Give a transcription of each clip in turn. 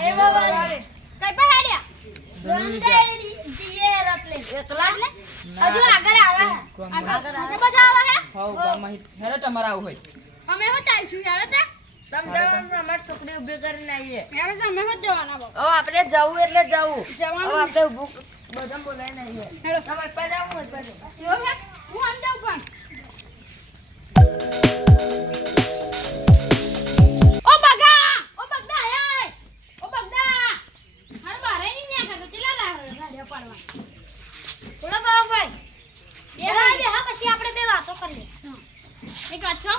એ બાબા કઈ પર હાડ્યા રણજાઈ દીએ રતલે એકલા ને હજુ આગળ આવા આગળ કે બધા આવા હે હોવ ગામમાં હેરે તમારા આવું હોય અમે હો ચાલશું યાર તા તમ જવાનું અમાર ટુકડી ઊભી કરીને આવીએ યાર તમે હો જવાના બાબા હવે આપણે જવું એટલે જવું જવાનું હવે આપણે ઊભું બધા બોલાઈને આવીએ હેલો તમારે પર જાવું હોય પર યો હે હું અંદર પણ ઓ બગદા આય ઓ બગદા હાર બારે ની ન્યા તો ચલા રાડ્યા પાડવા બોલો બાબાભાઈ એ રાડે હા પછી આપણે બે વાતો કરીએ એક વાત કહો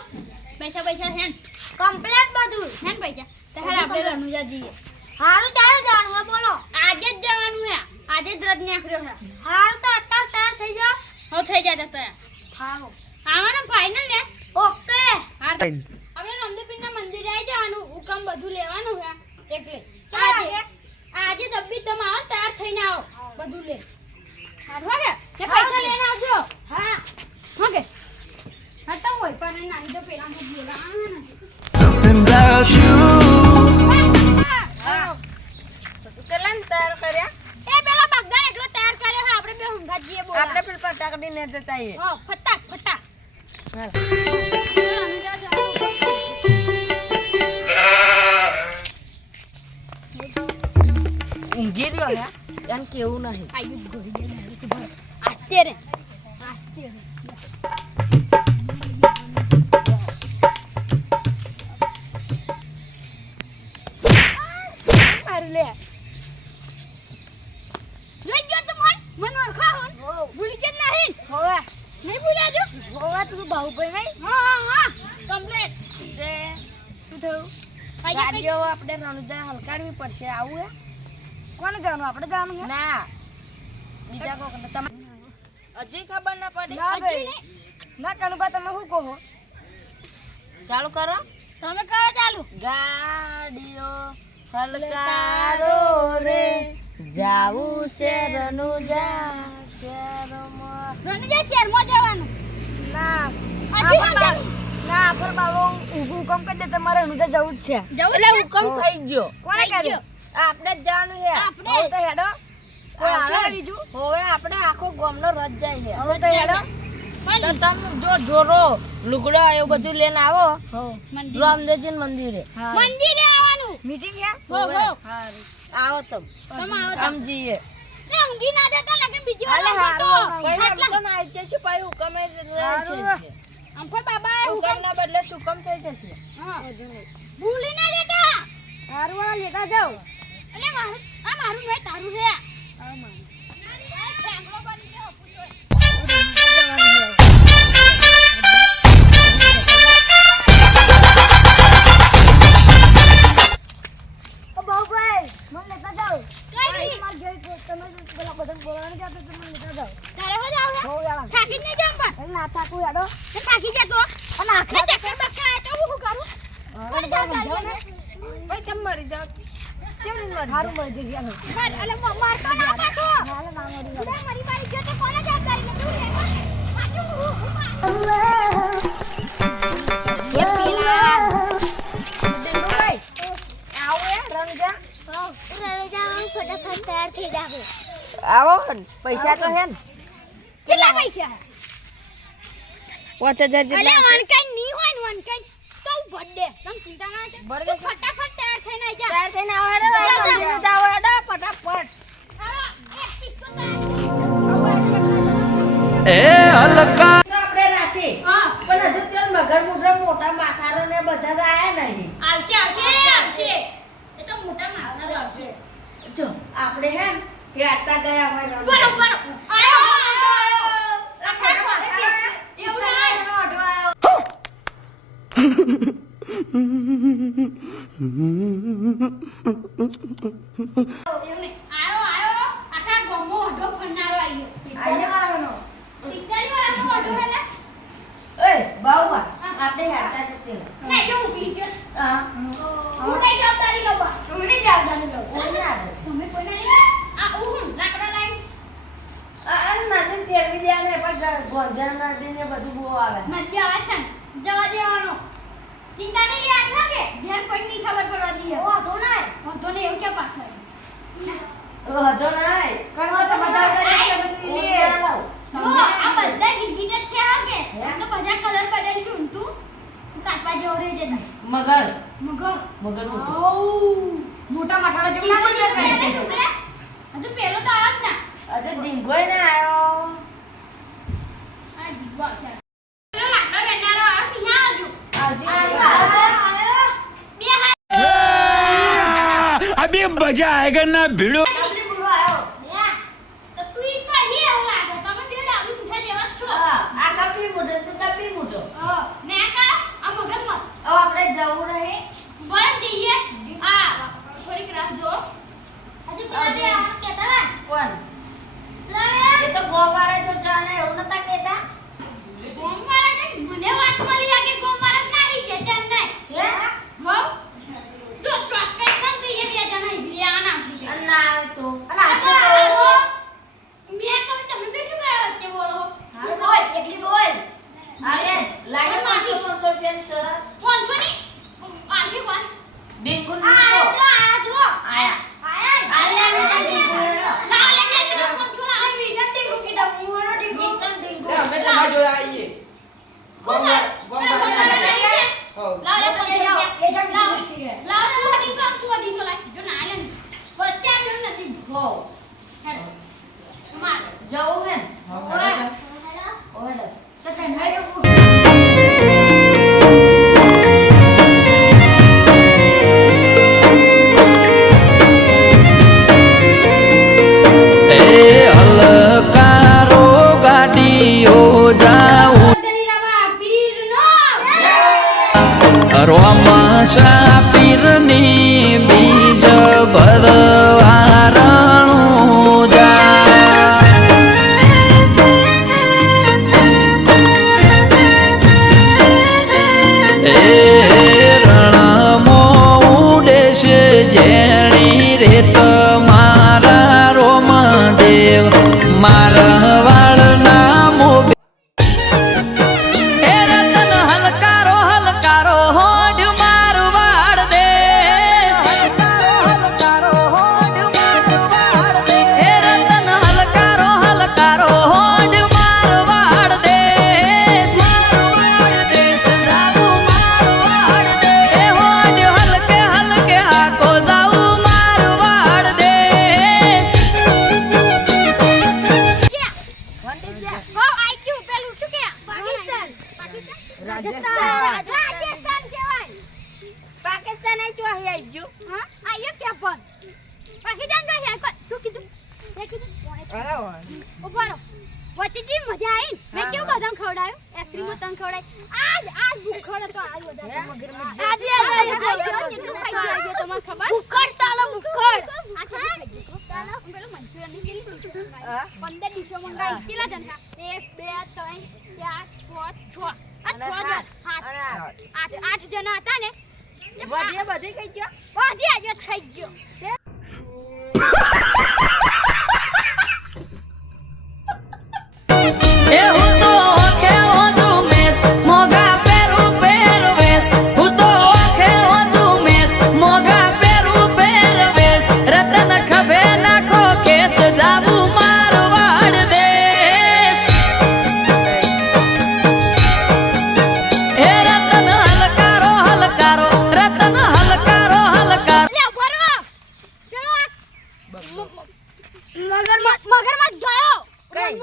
પૈસા હેન કમ્પ્લીટ બધું હેન પૈસા તો હાલ આપણે રણુજા જઈએ હારું ચાલે જવાનું હે બોલો આજે જ જવાનું હે આજે જ રથ નીકળ્યો હે હારું તો અત્યારે તૈયાર થઈ જાવ હો થઈ જાય તો હારું આવવાનું ફાઇનલ ને ઓકે હા આપણે નંદીપીરના મંદિરે આવી જવાનું હુકમ બધું લેવાનું હે એકલે આજે દબ્બી તમે આવો તૈયાર થઈને આવો બધું લે હા કે ને પૈસા લઈને આવજો હા ઓકે હા તો હોય પણ નાની તો પેલા તો બોલાવાનું ને Something about you. કેટલા તૈયાર કર્યા એ પેલા બગદાન એકલો તૈયાર કર્યો હે આપણે બે હંગાત જઈએ બોલા આપણે પેલ પટાકડી ને જતા આવીએ હો ફટાક હાલ. ઊંઘી રહ્યો ને એમ કેવું નહીં આયુ ગોઈ દે આસ્તે રે અરે લે જોઈ જો તું મન ઓળખા હોન ભૂલી કે નહીં હોવે નહીં ભૂલ્યા જો હોવે તું બાહુભાઈ નહીં હા કમ્પ્લીટ જે શું થયું ગાડીઓ આપણે રણુજા હલકાડવી પડશે આવું હે કોને જવાનું આપણે જવાનું છે ના બીજા કોક તમે હજી ખબર ના પડી ના ભાઈ ના કનુભા તમે શું કહો ચાલુ કરો તમે કરો ચાલુ ગાડીઓ હલકારો રે જાવું છે રણુજા શહેરમાં રણુજા શહેરમાં જવાનું ના હજી પણ ના પર બાબો હુકમ કરી દે તમારે રણુજા જવું જ છે એટલે હુકમ થઈ ગયો કોને કર્યો આપણે જ જવાનું છે આપણે તો હેડો કોઈ આવે બીજું હવે આપણે આખો ગામનો રથ જાય છે હવે તો હેડો તો તમે જો જોરો લુગડો એવું બધું લઈને આવો હો મંદિર રામદેવજી મંદિરે મંદિરે આવવાનું મીટિંગ છે હો હો આવો તમે આવો સમજીએ ને ઊંઘી ના જતા લાગે બીજી વાર અલે તો પહેલા હુકમ આવી જશે પછી હુકમ જ રહે છે અંફર બાબા હુકમના બદલે સુકમ થઈ જશે હા ભૂલી ના જતા તારું વાળા લેતા જાવ અલે મારું આ મારું નહીં તારું છે આ મારું આ ઠેંગલો બની ગયો પૂછો ઓ બાબુભાઈ મને લેતા જાવ કઈ માર ઘરે તમે પેલા બટન બોલાવાનું કે તો મને લેતા જાવ તારે હો જાવ હો યાર થાકી નહીં જામ પણ ના થાકું યાડો તે થાકી જતો અને આખરે ચક્કર બક્કર આય તો હું કરું પણ જાવ ભાઈ કેમ મરી જાવ કેમ નહીં મરી હારું મળી જશે યાર અલે મારતો ના પાછો હાલે ના મરી ગયો મરી મારી ગયો તો કોને જવાબદારી ને તું રે પાછું હું એ પેલા ભાઈ આવો રણજા ફટાફટ તૈયાર થઈ જાવે આવો પૈસા તો હે ને કેટલા પૈસા 5000 અલે વનકાઈ ની હોય ને વનકાઈ તો બર્થડે તમ ચિંતા ના કર તું ફટાફટ તૈયાર થઈને આઈ જા તૈયાર થઈને આવો હેડો મંદિરે જાવ હેડો ફટાફટ હાલો એક કિસ્સો એ હલકા આપણે રાખી હા પણ હજુ તેલ મગર મુદ્રા મોટા માથારો ને બધા જ આયા નહીં આવશે એ તો મોટા માથા આવશે જો આપણે હે ને કે આતા ગયા હોય બરોબર આયો રાખો એવું નહીં ઓઢો આયો એવું નહીં આયો આખા ગોમો ઓઢો ફરનારો આયો પિસ્તાળી વાળાનો ઓઢો હે ને ઓય બાઉવા આપણે હાતા જતે ના જો ઊભી ગયો હા હું નહીં જવાબદારી લો બા હું નહીં જવાબદારી લો કોને આવે તમે કોને નહીં આ હું લાકડા લાઈ આ નાદન તેરવી દે ને પણ ગોંધા નદી ને બધું બહુ આવે મત બી આવે છે ને જવા દેવાનો ચિંતા નહીં યાદ રાખે ઘેર કોઈ ની ખબર પડવા દઈએ વાંધો નહીં એવું કે પાછળ હજો નાય કરવા તો બધા કરે છે બદલી લે જો આ બધા ગીત જ છે હા કે તો બધા કલર બદલ છું તું કાપવા જેવો રહે છે મગર મગર મોટા માઠાડા જેવું ના બોલે કરે હજુ પેલો તો આવ જ ના અજે ડીંગોય ના આયો આ દીવા છે પેલો લાકડા બેનારો આ નિહા આજુ अभी मजा आएगा ना भिड़ो તો તું ઈ કહી એવું લાગે તમે બે ડાબી પૂઠા જેવા જ છો આ કાપી મોઢે તો કાપી મોઢો ને કા આ મગર મત હવે આપણે જવું નહીં બળ દઈએ આ થોડીક રાહ જો હજુ પેલા બે આમ કેતા ને કોણ લાવે એ તો ગોવારે જો જાણે એવું નતા કેતા ગોમવાળા ને મને વાત મળી આ કે ગોમવાળા જ નાહી કે તેમ નહીં હે હો જો ચોક્કસ નમ તો એ બે જણા ઈગરી આ નાખી અને ના આવે તો અને આ મેં કહું તમે બે શું કરવા વચ્ચે બોલો બોલ એકલી બોલ અરે લાગે 500 રૂપિયાની શરત કોણ છો ની આગે કોણ ડીંગુ આ નો જો આયા લાવ લે કે કોણ છો આ વિનંતી કો કીધા મુરો ડીગો ડીંગુ લે અમે તમારા જોડે આવીએ ગોમર ગોમર લાવ લે કોણ એ જણ લાવ લાવ તું અડી તો લાવ જો ના લે વચ્ચે આવ્યો નથી હો હેડો માર જવું હે હા ઓડે તો કઈ એ હલકારો ગાડીઓ જાઉં રોમશા પીરની બીજ ભરવારણું જા એ રણમો ઉડે છે જેણી રેત મારા રોમદેવ મારા વાળના મોબે પાકિસ્તાન આઈ જો આઈ જો હા આયો કે પણ પાકિસ્તાન જો હે કો તું કીધું તે કીધું અરે ઉભારો વચ્ચેજી મજા આવી મેં કેવું બદામ ખવડાયું એક્રીમો તન ખવડાય આજ ભૂખડ તો આજ બધા આજે કેટલું ખાઈ ગયો તમને ખબર ભૂખડ સાલો ભૂખડ આ સાલો પેલો મંચુરિયન ની કેટલી 15 દિવસો મંગાઈ કેટલા જણ ખા 1 2 3 4 5 6 8 જણા હતા ને બધી કઈ ગયો બધી આજે થઈ ગયો મગરમચ્છ ગયો કઈ?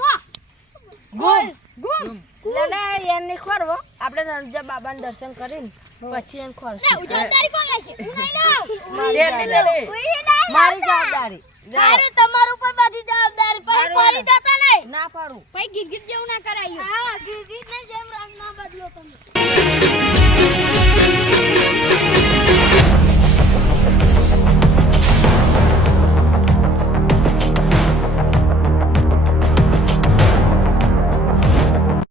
ગુમ લડા એને ખોરવો આપણે રણજા બાબાને દર્શન કરીને પછી એને ખોરશું લે ઉજવદારી કોણ લેશે હું નહીં લાવ મારી જવાબદારી અરે તમાર ઉપર બધી જવાબદારી પછી ફરી દેતા નહીં ના પાડું પછી ગીરગીર જેવું ના કરાયું હા ગીરગીર ને જેમ રંગ ના બદલો તમે